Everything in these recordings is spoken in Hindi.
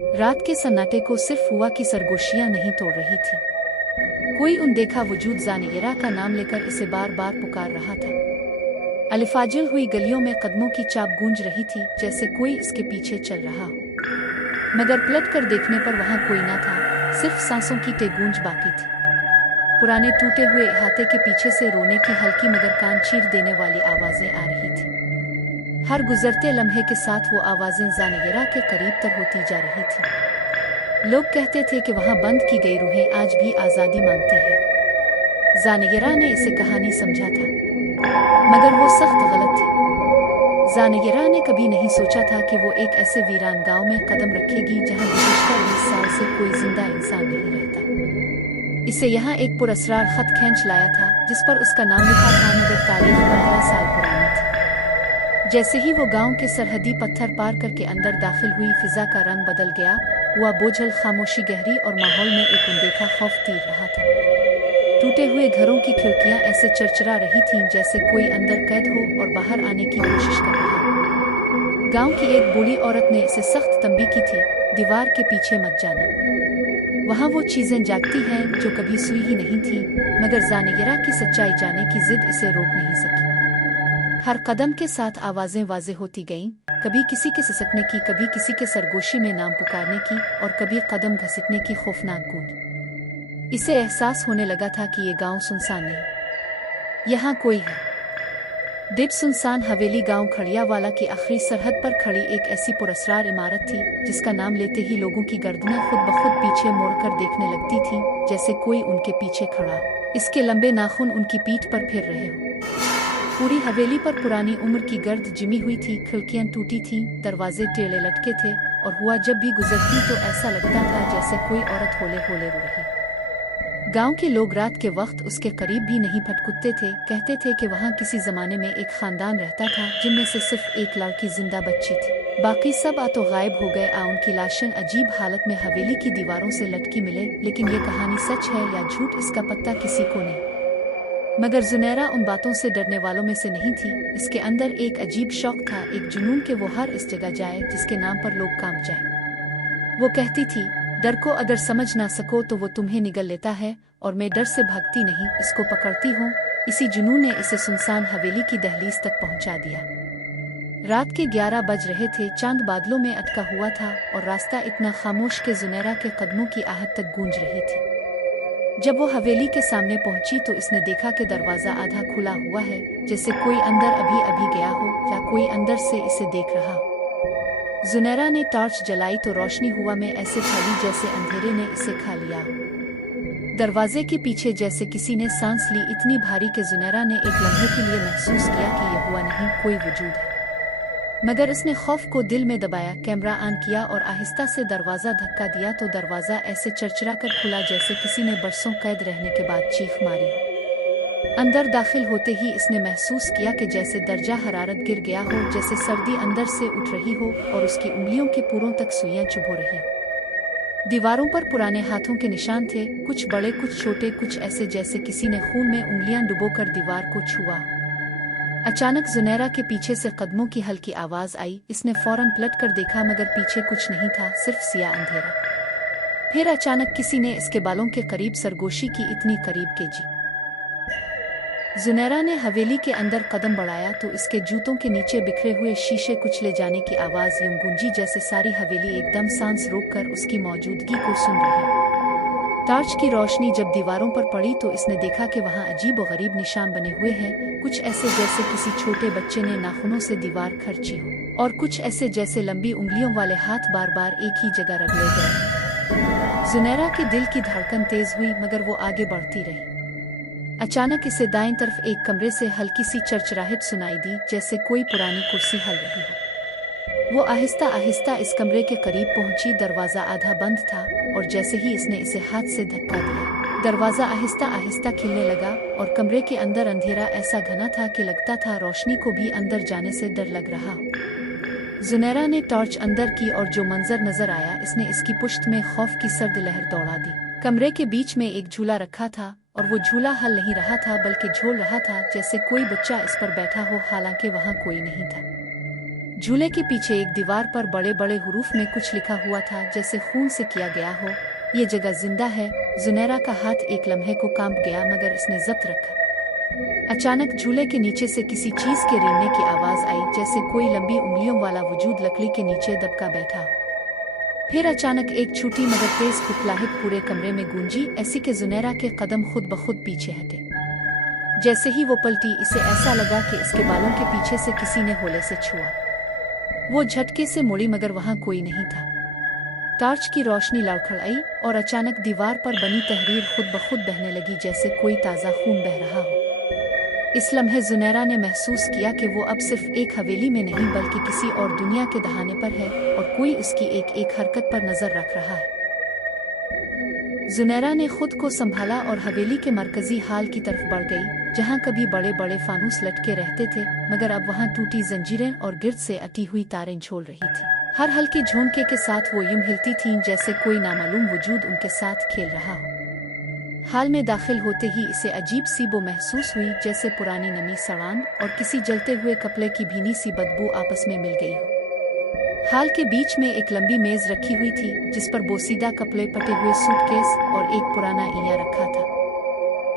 रात के सन्नाटे को सिर्फ हुआ की सरगोशियां नहीं तोड़ रही थी। कोई अनदेखा वजूद ज़ानियरा का नाम लेकर इसे बार बार पुकार रहा था। अलिफाजिल हुई गलियों में कदमों की चाप गूंज रही थी, जैसे कोई इसके पीछे चल रहा हो। मगर पलट कर देखने पर वहां कोई ना था, सिर्फ सांसों की टेगूंज बाकी थी। पुराने टूटे हुए अहाते के पीछे से रोने की हल्की मगर कान चीर देने वाली आवाजें आ रही थी। हर गुजरते लम्हे के साथ वो आवाजें ज़ानियरा के करीब तर होती जा रही थी। लोग कहते थे कि वहां बंद की गई रूहें आज भी आज़ादी मांगती है। ज़ानियरा ने इसे कहानी समझा था, मगर वो सख्त गलत थी। ज़ानियरा ने कभी नहीं सोचा था कि वो एक ऐसे वीरान गांव में कदम रखेगी जहां गुज़िश्ता 20 साल से कोई जिंदा इंसान नहीं रहता। इसे यहाँ एक पुरअसरार खत खींच लाया था, जिस पर उसका नाम लिखा था, मगर तारीख 15 साल पुरानी थी। जैसे ही वो गांव के सरहदी पत्थर पार करके अंदर दाखिल हुई, फिजा का रंग बदल गया। हुआ बोझल खामोशी गहरी और माहौल में एक अनदेखा खौफ तीर रहा था। टूटे हुए घरों की खिड़कियां ऐसे चरचरा रही थीं जैसे कोई अंदर कैद हो और बाहर आने की कोशिश कर रहा हो। गांव की एक बूढ़ी औरत ने इसे सख्त तंबी की थी, दीवार के पीछे मत जाना। वहां वो चीजें जागती हैं जो कभी सुई ही नहीं थी। मगर ज़ानियरा की सच्चाई जाने की जिद इसे रोक नहीं सकी। हर कदम के साथ आवाजें वाज़ेह होती गईं, कभी किसी के सिसकने की, कभी किसी के सरगोशी में नाम पुकारने की, और कभी कदम घसीटने की खौफनाक गूंज। इसे एहसास होने लगा था कि ये गांव सुनसान नहीं, यहाँ कोई है। दिट सुनसान हवेली गांव खड़ियावाला की आखिरी सरहद पर खड़ी एक ऐसी पुरअसरार इमारत थी, जिसका नाम लेते ही लोगों की गर्दनें खुद ब खुद पीछे मुड़कर देखने लगती थीं, जैसे कोई उनके पीछे खड़ा हो। इसके लंबे नाखून उनकी पीठ पर फिर रहे हो। पूरी हवेली पर पुरानी उम्र की गर्द जिमी हुई थी, खिड़कियां टूटी थीं, दरवाजे टेढ़े लटके थे, और हुआ जब भी गुजरती तो ऐसा लगता था जैसे कोई औरत होले होले रो रही। गांव के लोग रात के वक्त उसके करीब भी नहीं फटकुत्ते थे। कहते थे कि वहां किसी जमाने में एक खानदान रहता था, जिनमें से सिर्फ एक लड़की जिंदा बच्ची थी, बाकी सब तो गायब हो गए। उनकी लाशें अजीब हालत में हवेली की दीवारों से लटकी मिले। लेकिन ये कहानी सच है या झूठ, इसका पता किसी को नहीं। मगर जुनैरा उन बातों से डरने वालों में से नहीं थी। इसके अंदर एक अजीब शौक था, एक जुनून के वो हर इस जगह जाए जिसके नाम पर लोग कांप जाए। वो कहती थी, डर को अगर समझ ना सको तो वो तुम्हें निगल लेता है, और मैं डर से भागती नहीं, इसको पकड़ती हूँ। इसी जुनून ने इसे सुनसान हवेली की दहलीज तक पहुंचा दिया। रात के 11 बज रहे थे, चांद बादलों में अटका हुआ था, और रास्ता इतना खामोश के जुनैरा के कदमों की आहट तक गूंज रही थी। जब वो हवेली के सामने पहुंची तो इसने देखा कि दरवाजा आधा खुला हुआ है, जैसे कोई अंदर अभी अभी गया हो या कोई अंदर से इसे देख रहा हो। जुनैरा ने टॉर्च जलाई तो रोशनी हुआ में ऐसे फैली जैसे अंधेरे ने इसे खा लिया हो। दरवाजे के पीछे जैसे किसी ने सांस ली, इतनी भारी कि जुनैरा ने एक लम्हे के लिए महसूस किया कि यह हुआ नहीं, कोई वजूद है। मगर उसने खौफ को दिल में दबाया, कैमरा ऑन किया और आहिस्ता से दरवाजा धक्का दिया तो दरवाजा ऐसे चरचरा कर खुला जैसे किसी ने बरसों कैद रहने के बाद चीख मारी। अंदर दाखिल होते ही इसने महसूस किया कि जैसे दर्जा हरारत गिर गया हो, जैसे सर्दी अंदर से उठ रही हो और उसकी उंगलियों के पूरों तक सुइयां चुभो रही हो। दीवारों पर पुराने हाथों के निशान थे, कुछ बड़े कुछ छोटे, कुछ ऐसे जैसे किसी ने खून में उंगलियां डुबोकर दीवार को छुआ। अचानक जुनैरा के पीछे से कदमों की हल्की आवाज आई। इसने फौरन पलट कर देखा, मगर पीछे कुछ नहीं था, सिर्फ सियाह अंधेरा। फिर अचानक किसी ने इसके बालों के करीब सरगोशी की, इतनी करीब के जी। जुनैरा ने हवेली के अंदर कदम बढ़ाया तो इसके जूतों के नीचे बिखरे हुए शीशे कुचले जाने की आवाज यूं गूंजी जैसे सारी हवेली एकदम सांस रोककर उसकी मौजूदगी को सुन रही। टॉर्च की रोशनी जब दीवारों पर पड़ी तो इसने देखा कि वहां अजीब व गरीब निशान बने हुए हैं, कुछ ऐसे जैसे किसी छोटे बच्चे ने नाखूनों से दीवार खर्ची हो, और कुछ ऐसे जैसे लंबी उंगलियों वाले हाथ बार बार एक ही जगह रगड़े गए। जुनैरा के दिल की धड़कन तेज हुई, मगर वो आगे बढ़ती रही। अचानक इसे दाएं तरफ एक कमरे से हल्की सी चरचराहट सुनाई दी, जैसे कोई पुरानी कुर्सी हिल रही हो। वो आहिस्ता आहिस्ता इस कमरे के करीब पहुंची। दरवाजा आधा बंद था, और जैसे ही इसने इसे हाथ से धक्का दिया, दरवाजा आहिस्ता आहिस्ता खिलने लगा, और कमरे के अंदर अंधेरा ऐसा घना था कि लगता था रोशनी को भी अंदर जाने से डर लग रहा हो। जुनैरा ने टॉर्च अंदर की और जो मंजर नजर आया, इसने इसकी पुश्त में खौफ की सर्द लहर दौड़ा दी। कमरे के बीच में एक झूला रखा था, और वो झूला हल नहीं रहा था बल्कि झूल रहा था, जैसे कोई बच्चा इस पर बैठा हो, हालांकि वहां कोई नहीं था। झूले के पीछे एक दीवार पर बड़े बड़े हुरूफ में कुछ लिखा हुआ था, जैसे खून से किया गया हो। ये जगह जिंदा है। जुनैरा का हाथ एक लम्हे को कांप गया, मगर उसने जब्त रखा। अचानक झूले के नीचे से किसी चीज के रेंगने की आवाज आई, जैसे कोई लंबी उंगलियों वाला वजूद लकड़ी के नीचे दबका बैठा हो। फिर अचानक एक छोटी मगर तेज फुफलाहट पूरे कमरे में गूंजी, ऐसी कि जुनैरा के कदम खुद ब खुद पीछे हटे। जैसे ही वो पलटी, इसे ऐसा लगा कि इसके बालों के पीछे से किसी ने होले से छुआ। वो झटके से मुड़ी, मगर वहां कोई नहीं था। टॉर्च की रोशनी लड़खड़ाई और अचानक दीवार पर बनी तहरीर खुद ब खुद बहने लगी, जैसे कोई ताज़ा खून बह रहा हो। इस लम्हे जुनैरा ने महसूस किया कि वो अब सिर्फ एक हवेली में नहीं, बल्कि किसी और दुनिया के दहाने पर है, और कोई उसकी एक एक हरकत पर नजर रख रहा है। जुनैरा ने खुद को संभाला और हवेली के मरकजी हाल की तरफ बढ़ गई, जहां कभी बड़े बड़े फानूस लटके रहते थे, मगर अब वहां टूटी जंजीरें और गिर्द से अटी हुई तारें झोल रही थी। हर हल्की झोंके के साथ वो यूं हिलती थीं, जैसे कोई नामालूम वजूद उनके साथ खेल रहा हो। हाल में दाखिल होते ही इसे अजीब सी बो महसूस हुई, जैसे पुरानी नमी, सड़ान और किसी जलते हुए कपड़े की भीनी सी बदबू आपस में मिल गई हो। हाल के बीच में एक लंबी मेज रखी हुई थी, जिस पर बोसीदा कपड़े, पटे हुए सूटकेस और एक पुराना इया रखा था।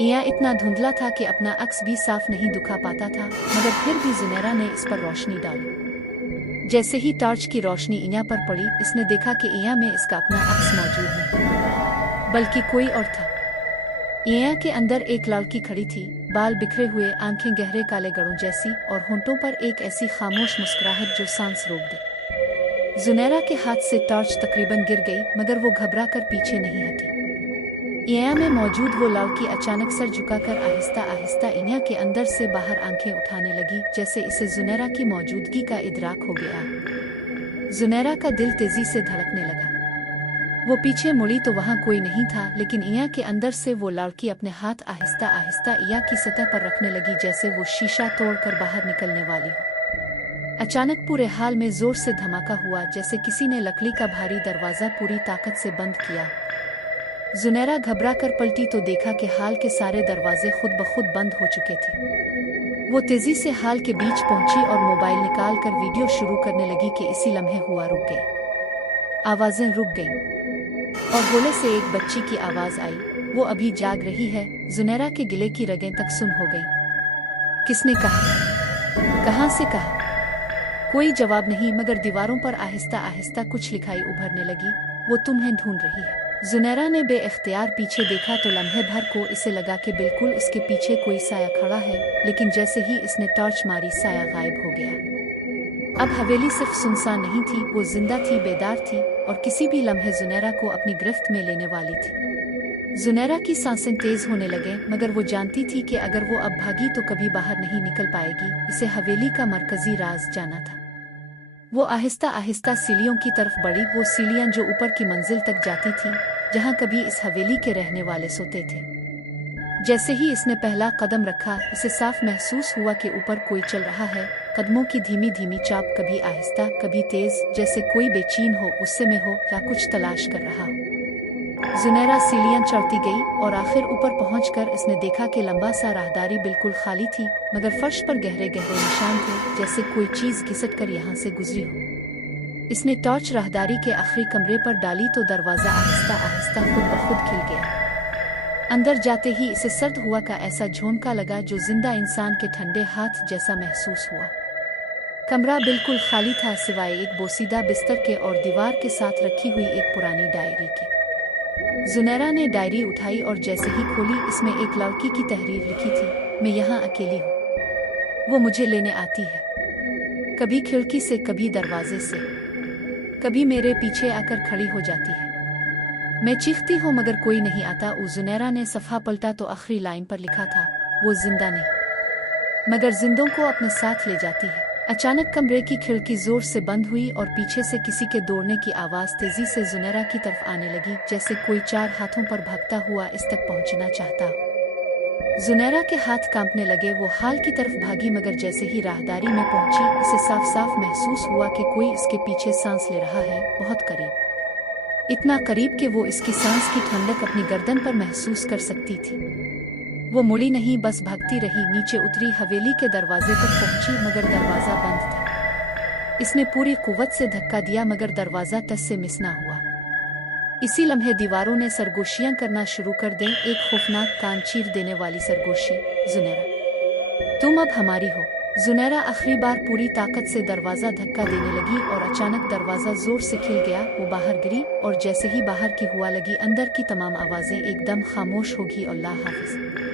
इया इतना धुंधला था कि अपना अक्स भी साफ नहीं दिखा पाता था, मगर फिर भी जुनैरा ने इस पर रोशनी डाली। जैसे ही टॉर्च की रोशनी इया पर पड़ी, इसने देखा कि इया में इसका अपना अक्स मौजूद नहीं, बल्कि कोई और था। इया के अंदर एक लड़की खड़ी थी, बाल बिखरे हुए, आंखें गहरे काले गड़ों जैसी, और होंठों पर एक ऐसी खामोश मुस्कुराहट जो सांस रोक दे। जुनैरा के हाथ से टॉर्च तकरीबन गिर गई, मगर वो घबरा कर पीछे नहीं हटी। इया में मौजूद वो लड़की अचानक सर झुकाकर आहिस्ता आहिस्ता इया के अंदर से बाहर आंखें उठाने लगी, जैसे इसे जुनैरा की मौजूदगी का इदराक हो गया। जुनैरा का दिल तेजी से धड़कने लगा। वो पीछे मुड़ी तो वहां कोई नहीं था, लेकिन इया के अंदर से वो लड़की अपने हाथ आहिस्ता आहिस्ता इया की सतह पर रखने लगी, जैसे वो शीशा तोड़कर बाहर निकलने वाली हो। अचानक पूरे हाल में जोर से धमाका हुआ, जैसे किसी ने लकड़ी का भारी दरवाजा पूरी ताकत से बंद किया। जुनैरा घबरा कर पलटी तो देखा कि हाल के सारे दरवाजे खुद ब खुद बंद हो चुके थे। वो तेजी से हाल के बीच पहुंची और मोबाइल निकाल कर वीडियो शुरू करने लगी कि इसी लम्हे हुआ रुक गई। आवाजें रुक गईं और गोले से एक बच्ची की आवाज आई, वो अभी जाग रही है। जुनैरा के गिले की रगें तक सुन हो गईं। किसने कहा? कहां से कहा? कोई जवाब नहीं, मगर दीवारों पर आहिस्ता आहिस्ता कुछ लिखाई उभरने लगी। वो तुम्हें ढूंढ रही है। जुनैरा ने बेइख्तियार पीछे देखा तो लम्हे भर को इसे लगा कि बिल्कुल उसके पीछे कोई साया खड़ा है, लेकिन जैसे ही इसने टॉर्च मारी, साया गायब हो गया। अब हवेली सिर्फ सुनसान नहीं थी, वो जिंदा थी, बेदार थी, और किसी भी लम्हे जुनैरा को अपनी गिरफ्त में लेने वाली थी। जुनैरा की सांसें तेज होने लगे, मगर वो जानती थी कि अगर वो अब भागी तो कभी बाहर नहीं निकल पाएगी। इसे हवेली का मरकजी राज जाना था। वो आहिस्ता आहिस्ता सीढ़ियों की तरफ बढ़ी, वो सीढ़ियां जो ऊपर की मंजिल तक जाती थीं, जहां कभी इस हवेली के रहने वाले सोते थे। जैसे ही इसने पहला कदम रखा, इसे साफ महसूस हुआ कि ऊपर कोई चल रहा है। कदमों की धीमी धीमी चाप, कभी आहिस्ता कभी तेज, जैसे कोई बेचैन हो, गुस्से में हो या कुछ तलाश कर रहा हो। जुनैरा सीढ़ियां चढ़ती गई और आखिर ऊपर पहुंचकर इसने देखा कि लंबा सा राहदारी बिल्कुल खाली थी, मगर फर्श पर गहरे गहरे निशान थे, जैसे कोई चीज घिसट कर यहाँ से गुजरी हो। इसने टॉर्च राहदारी के आखिरी कमरे पर डाली तो दरवाजा आहिस्ता आहिस्ता खुद ब खुद खिल गया। अंदर जाते ही इसे सर्द हुआ का ऐसा झोंका लगा, जो जिंदा इंसान के ठंडे हाथ जैसा महसूस हुआ। कमरा बिल्कुल खाली था, सिवाय एक बोसीदा बिस्तर के और दीवार के साथ रखी हुई एक पुरानी डायरी के। जुनैरा ने डायरी उठाई और जैसे ही खोली, इसमें एक लड़की की तहरीर लिखी थी। मैं यहाँ अकेली हूँ। वो मुझे लेने आती है, कभी खिड़की से, कभी दरवाजे से, कभी मेरे पीछे आकर खड़ी हो जाती है। मैं चीखती हूँ मगर कोई नहीं आता। जुनैरा ने सफ़ा पलटा तो आखिरी लाइन पर लिखा था, वो जिंदा नहीं, मगर जिंदों को अपने साथ ले जाती है। अचानक कमरे की खिड़की जोर से बंद हुई और पीछे से किसी के दौड़ने की आवाज तेजी से जुनैरा की तरफ आने लगी, जैसे कोई चार हाथों पर भागता हुआ इस तक पहुंचना चाहता। जुनैरा के हाथ कांपने लगे। वो हाल की तरफ भागी, मगर जैसे ही राहदारी में पहुंची, इसे साफ साफ महसूस हुआ कि कोई इसके पीछे सांस ले रहा है, बहुत करीब, इतना करीब कि वो इसकी सांस की ठंडक अपनी गर्दन पर महसूस कर सकती थी। वो मुड़ी नहीं, बस भागती रही। नीचे उतरी, हवेली के दरवाजे तक पहुंची, मगर दरवाजा बंद था। इसने पूरी कुव्वत से धक्का दिया मगर दरवाज़ा टस से मिस ना हुआ। इसी लम्हे दीवारों ने सरगोशियां करना शुरू कर दें। एक खौफनाक कान चीर देने वाली सरगोशी, जुनैरा तुम अब हमारी हो। जुनैरा आखिरी बार पूरी ताकत से दरवाज़ा धक्का देने लगी और अचानक दरवाज़ा जोर से खिल गया। वो बाहर गिरी और जैसे ही बाहर की हुआ लगी अंदर की तमाम आवाज़ें एकदम खामोश होगी और ला हाफिज़।